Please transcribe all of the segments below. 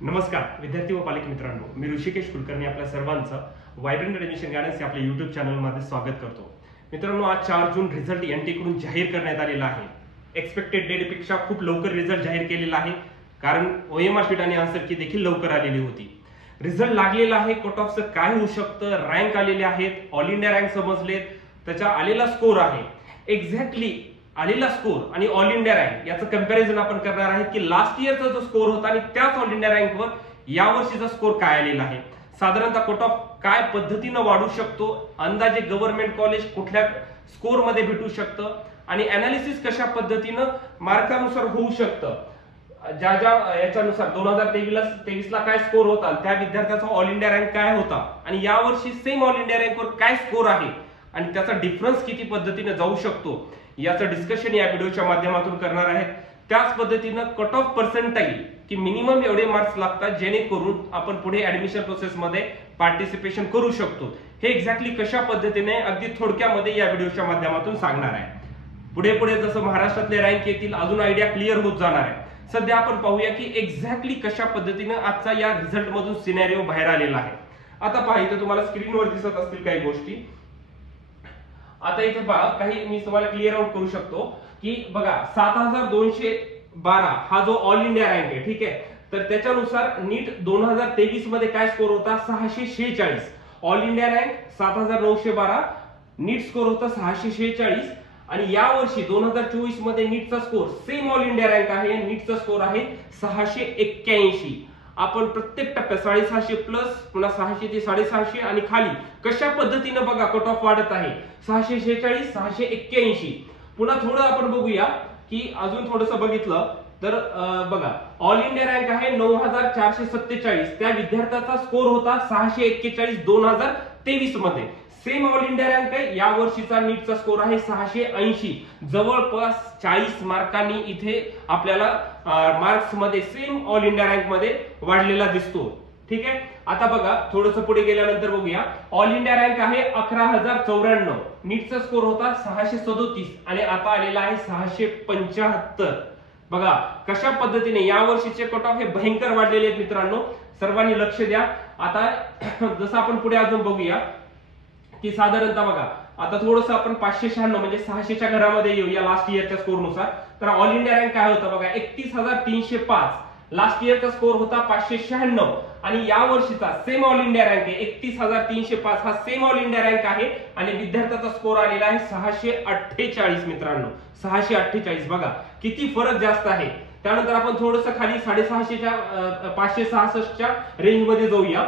नमस्कार विद्यार्थी व पालक मित्रांनो, मी ऋषिकेश कुलकर्णी आपल्या सर्वांचं व्हायब्रंट ऍडमिशन गायडन्स या आपल्या YouTube चॅनलमध्ये स्वागत करतो. मित्रांनो, आज 4 जून रिझल्ट एनटी कडून जाहीर करण्यात आलेला आहे. एक्सपेक्टेड डेट पेक्षा खूप लवकर रिझल्ट जाहीर केलेला आहे, कारण OMR शीट आणि आन्सर की देखील लवकर आलेली होती. रिझल्ट लागलेला आहे, कट ऑफचं काय होऊ शकतं, रँक आलेले आहेत, ऑल इंडिया रँक समजलेत, त्याचा आलेला स्कोर आहे. एक्झॅक्टली आलेला स्कोर आणि ऑल इंडिया रँक याचं कंपॅरिझन आपण करणार आहे की लास्ट इयरचा जो स्कोर होता आणि त्याच ऑल इंडिया रँकवर यावर्षीचा स्कोर काय आलेला आहे. साधारणतः कट ऑफ काय पद्धतीनं वाढू शकतो, अंदाजे गव्हर्नमेंट कॉलेज कुठल्या स्कोर मध्ये भेटू शकतं आणि अनालिसिस कशा पद्धतीनं मार्कानुसार होऊ शकतं. ज्या याच्यानुसार 2023 ला काय स्कोर होता, त्या विद्यार्थ्याचा ऑल इंडिया रँक काय होता आणि यावर्षी सेम ऑल इंडिया रँकवर काय स्कोर आहे आणि त्याचा डिफरन्स किती पद्धतीने जाऊ शकतो, याचं डिस्कशन या व्हिडिओच्या माध्यमातून करणार आहेत. त्याच पद्धतीनं कट ऑफ पर्सेंटाईल की मिनिमम एवढे मार्क्स लागतात जेणेकरून आपण पुढे ऍडमिशन प्रोसेस मध्ये पार्टिसिपेशन करू शकतो. हे एक्झॅक्टली कशा पद्धतीने अगदी थोडक्यामध्ये या व्हिडिओच्या माध्यमातून सांगणार आहे. पुढे पुढे जसं महाराष्ट्रातले रँक येतील अजून आयडिया क्लिअर होत जाणार आहे. सध्या आपण पाहूया की एक्झॅक्टली कशा पद्धतीने आजचा या रिझल्ट मधून सिनेरिओ बाहेर आलेला आहे. आता पहा, इथे तुम्हाला स्क्रीनवर दिसत असतील काही गोष्टी. आता इथे पहा, काही मी तुम्हाला क्लिअर आउट करू शकतो की बघा 7212 हा जो ऑल इंडिया रँक आहे, ठीक आहे. तर त्याच्यानुसार नीट 2023 मध्ये काय स्कोर होता, 646. All India rank 7912, NEET score होता 646 आणि या वर्षी 2024 मध्ये नीटचा score same all India rank आहे, नीटचा स्कोर आहे 681. आपण प्रत्येक टप्प्यात 650 प्लस पुन्हा 600 ते 650 आणि खाली कशा पद्धतीने बघा कट ऑफ वाढत आहे, 646 681. पुन्हा थोडं आपण बघूया की अजून थोडंसं बघितलं तर बघा ऑल इंडिया रँक आहे 9447. त्या विद्यार्थ्याचा स्कोर होता 641 2023 मध्ये. सेम ऑल इंडिया रँक आहे, या वर्षीचा नीटचा स्कोर आहे 680. जवळपास 40 मार्कांनी इथे आपल्याला मार्क्स मध्ये सेम ऑल इंडिया रँक मध्ये वाढलेला दिसतो, ठीक आहे. आता बघा थोडंसं पुढे गेल्यानंतर बघूया, ऑल इंडिया रँक आहे 11094, नीटचा स्कोर होता 637 आणि आता आलेला आहे 675. बघा कशा पद्धतीने या वर्षीचे कट ऑफ हे भयंकर वाढलेले आहेत मित्रांनो, सर्वांनी लक्ष द्या. आता जसं आपण पुढे अजून बघूया की साधारणतः बघा आता थोडंसं आपण 596 म्हणजे 600च्या घरामध्ये येऊ या लास्ट इयरच्या स्कोर नुसार. तर ऑल इंडिया रँक काय होता बघा 31305, लास्ट इयरचा स्कोर होता 596 आणि या वर्षीचा सेम ऑल इंडिया रँक आहे 31305. हा सेम ऑल इंडिया रँक आहे आणि विद्यार्थ्याचा स्कोर आलेला आहे 648 मित्रांनो, 648. बघा किती फरक जास्त आहे. त्यानंतर आपण थोडंसं खाली 650च्या 566च्या रेंज मध्ये जाऊया.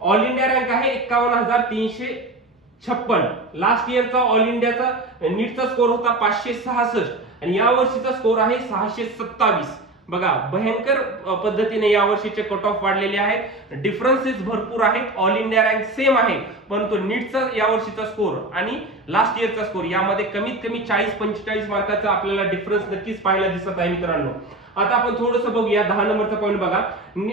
ऑल इंडिया रँक आहे 51356, लास्ट इयरचा ऑल इंडियाचा नीटचा स्कोर होता 566 आणि या वर्षीचा स्कोर आहे 627. बघा भयंकर पद्धतीने या वर्षीचे कट ऑफ वाढलेले आहेत, डिफरन्सेस भरपूर आहेत. ऑल इंडिया रँक सेम आहे परंतु नीटचा या वर्षीचा स्कोर आणि लास्ट इयरचा स्कोर यामध्ये कमीत कमी 40-45 मार्काचा आपल्याला डिफरन्स नक्कीच पाहायला दिसत आहे मित्रांनो. आता आपण थोडंसं बघूया 10 नंबरचा पॉईंट बघा.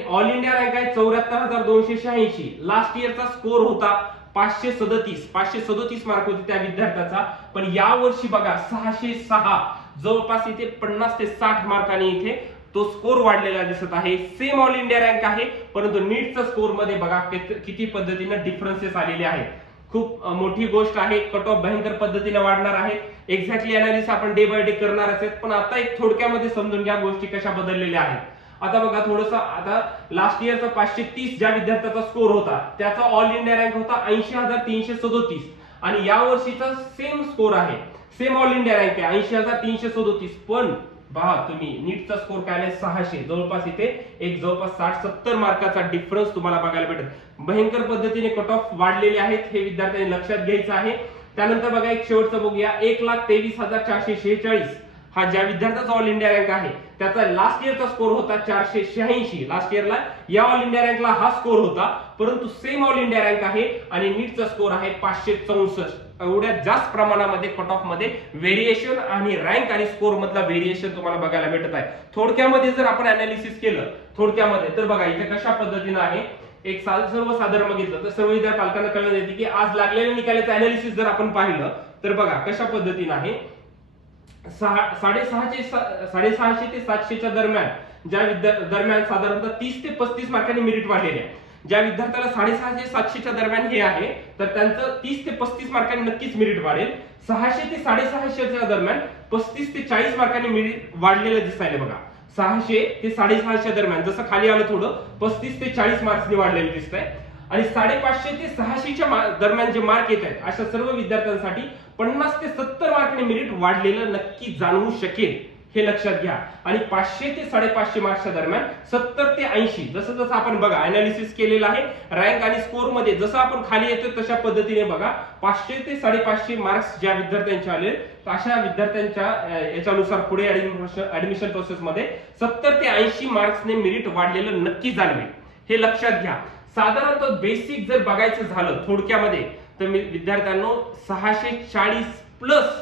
ऑल इंडिया रँक आहे 74286, लास्ट इयरचा स्कोर होता 537 मार्क होते त्या विद्यार्थ्याचा, पण या वर्षी बघा 606, जवळपास इथे 50 ते 60 मार्कांनी इथे तो स्कोर वाढलेला दिसत आहे. सेम ऑल इंडिया रँक आहे परंतु नीटचा स्कोर मध्ये बघा किती पद्धतीने डिफरन्सेस आलेले आहेत. खूप मोठी गोष्ट आहे, कट ऑफ भयंकर पद्धतीने वाढणार आहे. एक्झॅक्टली अनालिसिस आपण डे बाय डे करणार असेल, पण आता एक थोडक्यामध्ये समजून घ्या गोष्टी कशा बदललेल्या आहेत. आता बघा थोडंसं, आता लास्ट इयरचा 530 ज्या विद्यार्थ्याचा स्कोर होता त्याचा ऑल इंडिया रँक होता 80337 आणि या वर्षीचा सेम स्कोर आहे, सेम ऑल इंडिया रँक आहे 80337. पण पहा तुम्ही नीटचा स्कोर काय आहे 600, जवळपास इथे एक जवळपास 60-70 मार्काचा डिफरन्स तुम्हाला बघायला भेटेल. भयंकर पद्धतीने कट ऑफ वाढलेले आहेत, हे विद्यार्थ्यांनी लक्षात घ्यायचं आहे. त्यानंतर बघा एक शेवटचं बघूया, 1,23,446 हा ज्या विद्यार्थ्याचा ऑल इंडिया रँक आहे त्याचा लास्ट इयरचा स्कोर होता 486. लास्ट इयरला या ऑल इंडिया रँकला हा स्कोर होता परंतु सेम ऑल इंडिया रँक आहे आणि नीटचा स्कोर आहे 564. एवढ्या जास्त प्रमाणामध्ये कट ऑफ मध्ये व्हेरिएशन आणि रँक आणि स्कोर मधला व्हेरिएशन तुम्हाला बघायला भेटत आहे. थोडक्यामध्ये जर आपण अनालिसिस केलं थोडक्यामध्ये तर बघा इथे कशा पद्धतीने आहे, एक सर्वसाधारण बघितलं तर सर्व विद्यार्थी पालकांना कळलं येते की आज लागलेल्या निकालाचं अनालिसिस जर आपण पाहिलं तर बघा कशा पद्धतीने आहे. 650 ते 700च्या दरम्यान ज्या दरम्यान साधारणतः 30 ते 35 मार्कांनी मेरिट वाढलेले आहे. ज्या विद्यार्थ्याला 650 700च्या दरम्यान हे आहे तर त्यांचं 30 ते 35 मार्कांनी नक्कीच मेरिट वाढेल. 600 ते 650च्या दरम्यान 35 ते 40 मार्कांनी मेरिट वाढलेलं दिसायला बघा. 600 ते 650च्या दरम्यान जसं खाली आलं थोडं 35 ते 40 मार्क्सनी वाढलेलं दिसतंय. आणि 550 ते 600च्या दरम्यान जे मार्क येत आहेत अशा सर्व विद्यार्थ्यांसाठी 50 ते 70 मार्कांनी मेरिट वाढलेलं नक्की जाणवू शकेल, हे लक्षात घ्या. आणि 500 ते 550 मार्क्सच्या दरम्यान 70 ते 80 जसं जसं आपण बघा अनालिसिस केलेलं आहे रँक आणि स्कोर मध्ये जसं आपण खाली येतो तशा पद्धतीने बघा 500 ते 550 मार्क्स ज्या विद्यार्थ्यांचे आले अशा विद्यार्थ्यांच्या याच्यानुसार पुढे ऍडमिशन प्रोसेस मध्ये 70 ते 80 मार्क्सने मेरिट वाढलेलं नक्की जाणवेल, हे लक्षात घ्या. साधारणतः बेसिक जर बघायचं झालं थोडक्यामध्ये तर विद्यार्थ्यांनो 640 प्लस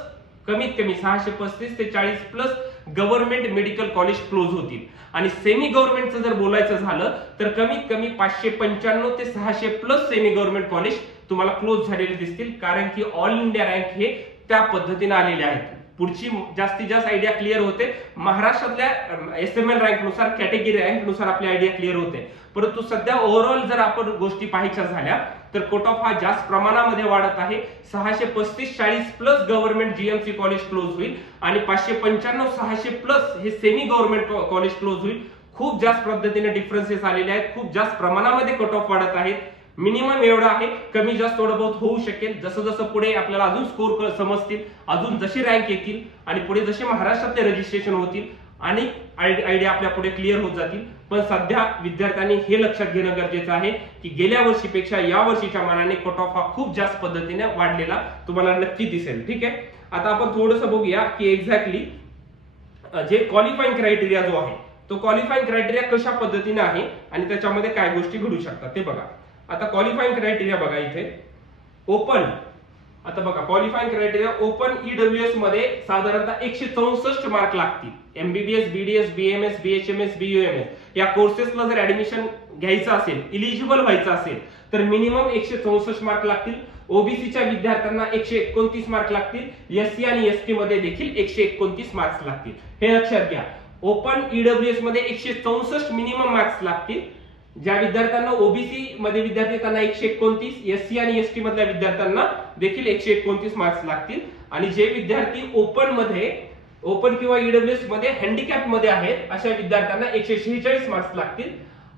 कमीत कमी 635 ते 40 plus government medical college close होतील. आणि सेमी गव्हर्नमेंटचं जर बोलायचं झालं तर कमीत कमी 595 ते 600 प्लस सेमी गव्हर्नमेंट कॉलेज तुम्हाला क्लोज झालेले दिसतील, कारण की ऑल इंडिया रँक हे त्या पद्धतीने आलेले आहेत. पुढची जास्तीत जास्त आयडिया क्लिअर होते. महाराष्ट्रातल्या एसएमएल रँक नुसार कॅटेगरी रँक नुसार आपली आयडिया क्लिअर होते. परंतु सध्या ओव्हरऑल जर आपण गोष्टी पाहायच्या झाल्या तर कट ऑफ हा जास्त प्रमाणामध्ये वाढत आहे. 635-40 plus government GMC college close होईल आणि 595-600 प्लस हे सेमी गव्हर्नमेंट कॉलेज क्लोज होईल. खूप जास्त पद्धतीने डिफरन्सेस आलेले आहेत, खूप जास्त प्रमाणामध्ये कट ऑफ वाढत आहेत. मिनिमम एवढा आहे, कमी जास्त थोडं बहुत होऊ शकेल. जसं जसं पुढे आपल्याला अजून स्कोर समजतील, अजून जशी रँक येतील आणि पुढे जसे महाराष्ट्रातले रजिस्ट्रेशन होतील आणि आयडिया आपल्या पुढे क्लिअर होत जातील. पण सध्या विद्यार्थ्यांनी हे लक्षात घेणं गरजेचं आहे की गेल्या वर्षीपेक्षा या वर्षीच्या मानाने कट ऑफ हा खूप जास्त पद्धतीने वाढलेला तुम्हाला नक्की दिसेल. ठीक आहे, आता आपण थोडंसं बघूया की एक्झॅक्टली जे क्वालिफाईंग क्रायटेरिया जो आहे तो क्वालिफाईंग क्रायटेरिया कशा पद्धतीने आहे आणि त्याच्यामध्ये काय गोष्टी घडू शकतात ते बघा. आता क्वालिफाईंग क्रायटेरिया बघा इथे ओपन. आता बघा क्वालिफाईंग क्रायटेरिया ओपन ईडब्ल्यूएस मध्ये साधारणतः 164 मार्क लागतील. MBBS, BDS, BMS, BHMS, BUMS या कोर्सेसला जर ऍडमिशन घ्यायचं असेल, इलिजिबल व्हायचं असेल तर मिनिमम 164 मार्क लागतील. ओबीसीच्या विद्यार्थ्यांना 129 मार्क लागतील. एससी आणि एसटी मध्ये देखील 129 मार्क्स लागतील, हे लक्षात घ्या. ओपन ईडब्ल्यूएस मध्ये 164 मिनिमम मार्क्स लागतील. ज्या विद्यार्थ्यांना ओबीसी मध्ये विद्यार्थी त्यांना 129, एससी आणि एसटी मधल्या विद्यार्थ्यांना देखील 129 मार्क्स लागतील. आणि जे विद्यार्थी ओपन किंवा ईडब्ल्यूएस मध्ये हँडिकॅप मध्ये आहेत अशा विद्यार्थ्यांना 146 मार्क्स लागतील.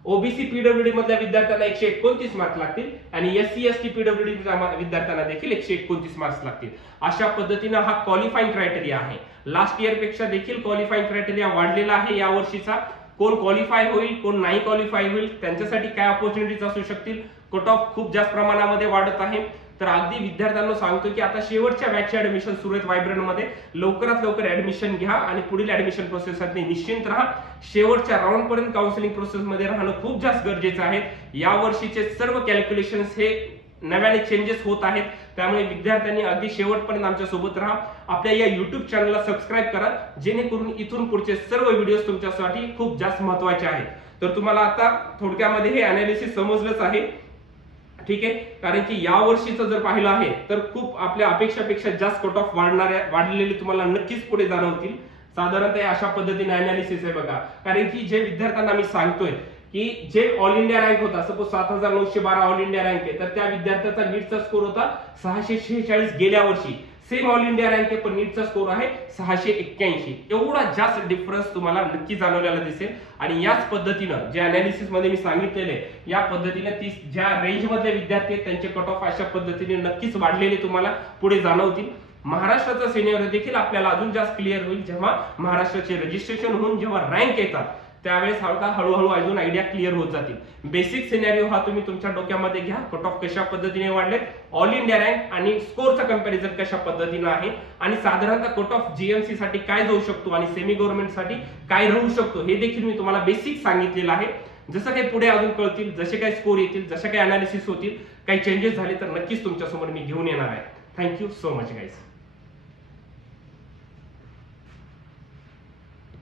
ओबीसी पीडब्ल्यूडी मधल्या विद्यार्थ्यांना 129 मार्क्स लागतील आणि एससी एसटी पीडब्ल्यूडी विद्यार्थ्यांना देखील 129 मार्क्स लागतील. अशा पद्धतीने हा क्वालिफाईंग क्रायटेरिया आहे. लास्ट इयर पेक्षा देखील क्वालिफाईंग क्रायटेरिया वाढलेला आहे या वर्षीचा. कोण क्वालिफाय होईल, कोण नाही क्वालिफाय होईल, त्यांच्यासाठी काय ऑपॉर्च्युनिटीज असू शकतील. कट ऑफ खूप जास्त प्रमाणामध्ये वाढत आहे. तर अगदी विद्यार्थ्यांना सांगतो की आता शेवटच्या बॅचचे ऍडमिशन सुरू आहेत व्हायब्रंट मध्ये. लवकरात लवकर ऍडमिशन घ्या आणि पुढील ऍडमिशन प्रोसेससाठी निश्चिंत राहा. शेवटच्या राऊंड पर्यंत काउन्सिलिंग प्रोसेस मध्ये राहणं खूप जास्त गरजेचं आहे. या वर्षीचे सर्व कॅल्क्युलेशन्स हे नव्याने चेंजेस होत आहेत, त्यामुळे विद्यार्थ्यांनी अगदी शेवटपर्यंत आमच्या सोबत राहा. आपल्या या युट्यूब चॅनलला सबस्क्राईब करा, जेणेकरून इथून पुढचे सर्व व्हिडिओज तुमच्यासाठी खूप जास्त महत्त्वाचे आहेत. तर तुम्हाला आता थोडक्यामध्ये हे अनालिसिस समजलंच आहे. ठीक आहे, कारण की या वर्षीचं जर पाहिलं आहे तर खूप आपल्या अपेक्षापेक्षा जास्त कट ऑफ वाढलेले तुम्हाला नक्कीच पुढे जाणवतील. साधारणतः अशा पद्धतीने अनालिसिस आहे बघा. कारण की जे विद्यार्थ्यांना मी सांगतोय की जे ऑल इंडिया रँक होता, सपोज 7912 ऑल इंडिया रँक आहे, तर त्या विद्यार्थ्याचा नीटचा स्कोर होता 646 गेल्या वर्षी. सेम ऑल इंडिया रँक आहे पण नीटचा स्कोर आहे 681. एवढा जास्त डिफरन्स तुम्हाला नक्की जाणवलेला दिसेल. आणि याच पद्धतीनं जे अनालिसिस मध्ये मी सांगितलेले या पद्धतीने ज्या रेंज मधले विद्यार्थी आहेत त्यांचे कट ऑफ अशा पद्धतीने नक्कीच वाढलेले तुम्हाला पुढे जाणवतील. महाराष्ट्राचा सिनियर देखील आपल्याला अजून जास्त क्लिअर होईल जेव्हा महाराष्ट्राचे रजिस्ट्रेशन होऊन जेव्हा रँक येतात त्यावेळेस हळूहळू अजून आयडिया क्लिअर होत जातील. बेसिक सिनेरिओ हा तुम्ही तुमच्या डोक्यामध्ये घ्या. कट ऑफ कशा पद्धतीने वाढले, ऑल इंडिया रँक आणि स्कोरचा कंपॅरिझन कशा पद्धतीने आहे आणि साधारणतः कट ऑफ जीएमसी साठी काय जाऊ शकतो आणि सेमी गव्हर्नमेंट साठी काय राहू शकतो हे देखील मी तुम्हाला बेसिक सांगितलेलं आहे. जसं काही पुढे अजून कळतील, जसे काही स्कोर येतील, जसे काही अनालिसिस होतील, काही चेंजेस झाले तर नक्कीच तुमच्यासमोर मी घेऊन येणार आहे. Thank you so much guys.